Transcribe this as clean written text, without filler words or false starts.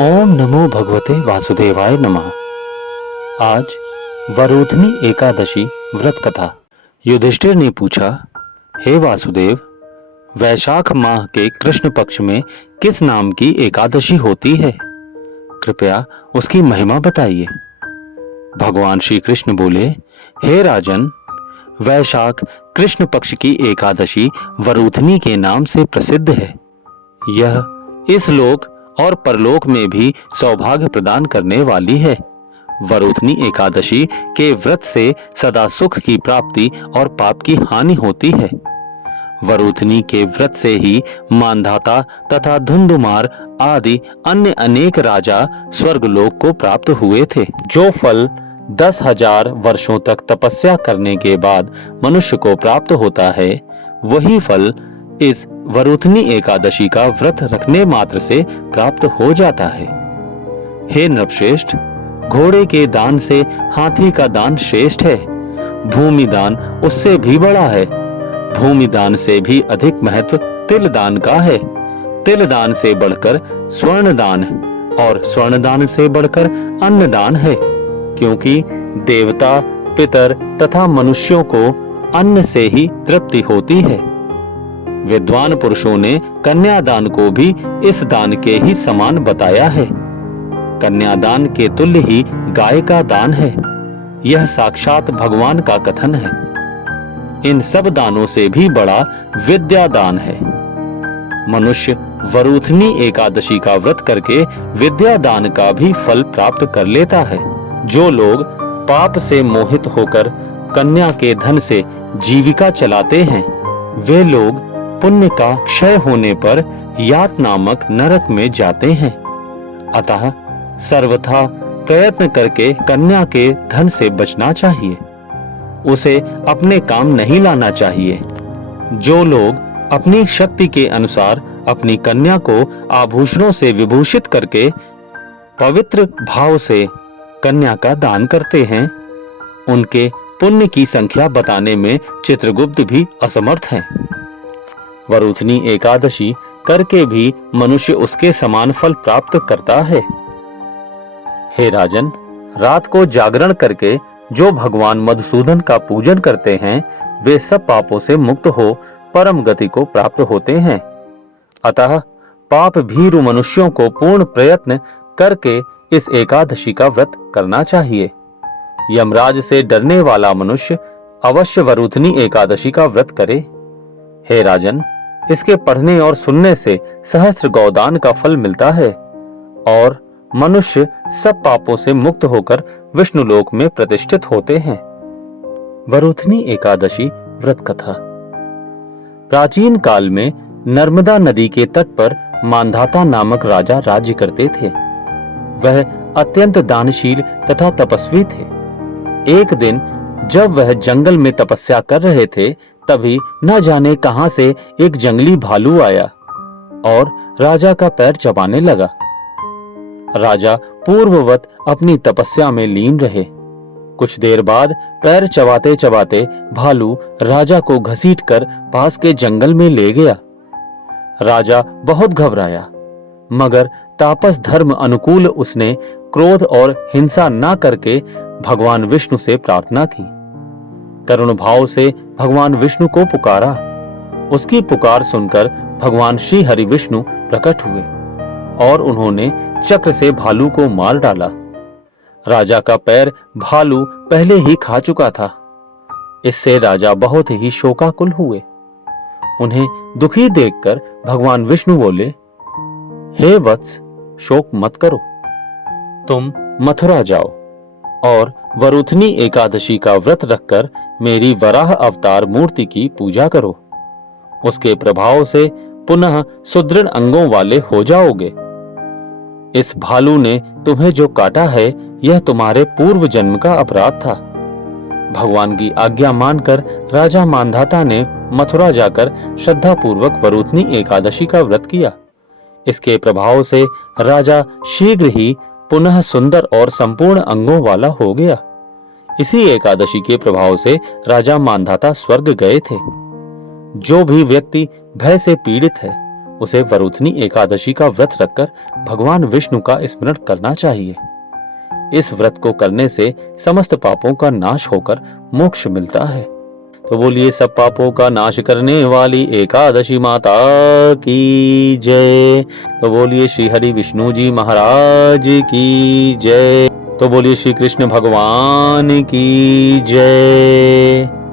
ओम नमो भगवते वासुदेवाय नमः। आज वरोधनी एकादशी व्रत कथा। युधिष्ठिर ने पूछा, हे वासुदेव, वैशाख माह के कृष्ण पक्ष में किस नाम की एकादशी होती है? कृपया उसकी महिमा बताइए। भगवान श्री कृष्ण बोले, हे राजन, वैशाख कृष्ण पक्ष की एकादशी वरोधनी के नाम से प्रसिद्ध है। यह इस लोक और परलोक में भी सौभाग्य प्रदान करने वाली है। वरोधनी एकादशी के व्रत से सदा सुख की प्राप्ति और पाप की हानि होती है। वरोधनी के व्रत से ही मानधाता तथा धुंधुमार आदि अन्य अनेक राजा स्वर्गलोक को प्राप्त हुए थे। जो फल 10,000 वर्षों तक तपस्या करने के बाद मनुष्य को प्राप्त होता है, वही फल इस वरोधनी एकादशी का व्रत रखने मात्र से प्राप्त हो जाता है। हे नृपश्रेष्ठ, घोड़े के दान से हाथी का दान श्रेष्ठ है। भूमि दान उससे भी बड़ा है। भूमि दान से भी अधिक महत्व तिल दान का है। तिल दान से बढ़कर स्वर्ण दान और स्वर्ण दान से बढ़कर अन्न दान है, क्योंकि देवता, पितर तथा मनुष्यों को अन्न से ही तृप्ति होती है। विद्वान पुरुषों ने कन्यादान को भी इस दान के ही समान बताया है। कन्यादान के तुल्य ही गाय का दान है। यह साक्षात भगवान का कथन है। इन सब दानों से भी बड़ा विद्या दान है। मनुष्य वरोधनी एकादशी का व्रत करके विद्या दान का भी फल प्राप्त कर लेता है। जो लोग पाप से मोहित होकर कन्या के धन से जीविका चलाते हैं, वे लोग पुण्य का क्षय होने पर यात नामक नरक में जाते हैं। अतः सर्वथा प्रयत्न करके कन्या के धन से बचना चाहिए। उसे अपने काम नहीं लाना चाहिए। जो लोग अपनी शक्ति के अनुसार अपनी कन्या को आभूषणों से विभूषित करके पवित्र भाव से कन्या का दान करते हैं, उनके पुण्य की संख्या बताने में चित्रगुप्त भी असमर्थ हैं। वरोधनी एकादशी करके भी मनुष्य उसके समान फल प्राप्त करता है। हे राजन, रात को जागरण करके जो भगवान मधुसूदन का पूजन करते हैं, वे सब पापों से मुक्त हो परम गति को प्राप्त होते हैं। अतः पाप भीरु मनुष्यों को पूर्ण प्रयत्न करके इस एकादशी का व्रत करना चाहिए। यमराज से डरने वाला मनुष्य अवश्य वरोधनी एकादशी का व्रत करे। हे राजन, इसके पढ़ने और सुनने से सहस्त्र गौदान का फल मिलता है और मनुष्य सब पापों से मुक्त होकर विष्णु लोक में प्रतिष्ठित होते हैं। वरोधनी एकादशी व्रत कथा। प्राचीन काल में नर्मदा नदी के तट पर मानधाता नामक राजा राज्य करते थे। वह अत्यंत दानशील तथा तपस्वी थे। एक दिन जब वह जंगल में तपस्या कर रहे थे, तभी न जाने कहां से एक जंगली भालू आया और राजा का पैर चबाने लगा। राजा पूर्ववत अपनी तपस्या में लीन रहे। कुछ देर बाद पैर चबाते चबाते भालू राजा को घसीटकर पास के जंगल में ले गया। राजा बहुत घबराया, मगर तापस धर्म अनुकूल उसने क्रोध और हिंसा न करके भगवान विष्णु से प्रार्थना की। करुण भाव से भगवान विष्णु को पुकारा। उसकी पुकार सुनकर भगवान श्री हरि विष्णु प्रकट हुए और उन्होंने चक्र से भालू को मार डाला। राजा का पैर भालू पहले ही खा चुका था। इससे राजा बहुत ही शोकाकुल हुए। उन्हें दुखी देखकर भगवान विष्णु बोले, हे वत्स, शोक मत करो। तुम मथुरा जाओ और वरोधनी एकादशी का व्रत रखकर मेरी वराह अवतार मूर्ति की पूजा करो। उसके प्रभाव से पुनः सुदृढ़ अंगों वाले हो जाओगे। इस भालू ने तुम्हें जो काटा है, यह तुम्हारे पूर्व जन्म का अपराध था। भगवान की आज्ञा मानकर राजा मानधाता ने मथुरा जाकर श्रद्धा पूर्वक वरोधनी एकादशी का व्रत किया। इसके प्रभाव से राजा शीघ्र ही पुनः सुंदर और संपूर्ण अंगों वाला हो गया। इसी एकादशी के प्रभाव से राजा मानधाता स्वर्ग गए थे। जो भी व्यक्ति भय से पीड़ित है, उसे वरुथनी एकादशी का व्रत रखकर भगवान विष्णु का स्मरण करना चाहिए। इस व्रत को करने से समस्त पापों का नाश होकर मोक्ष मिलता है। तो बोलिए सब पापों का नाश करने वाली एकादशी माता की जय। तो बोलिए श्री हरि विष्णु जी महाराज की जय। तो बोलिए श्री कृष्ण भगवान की जय।